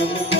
you.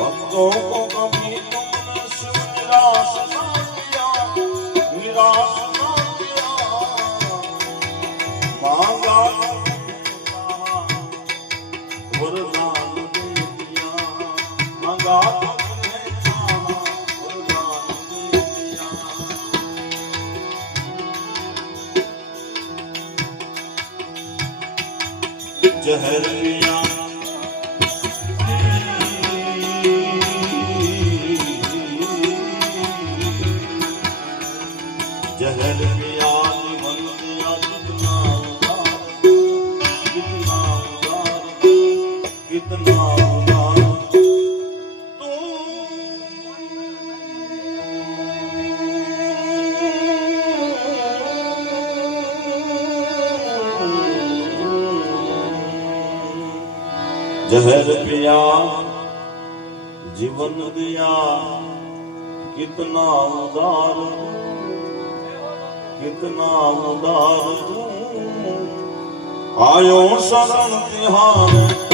ભક્તો કો કભી તુમને શું નિરાશ ના કિયા નિરાશ ના કિયા માંગા વરદાન દે દિયા માંગા जहर पिया जहर पिया जीवन दिया कितना उदार कितना उदार आयो शरण तिहार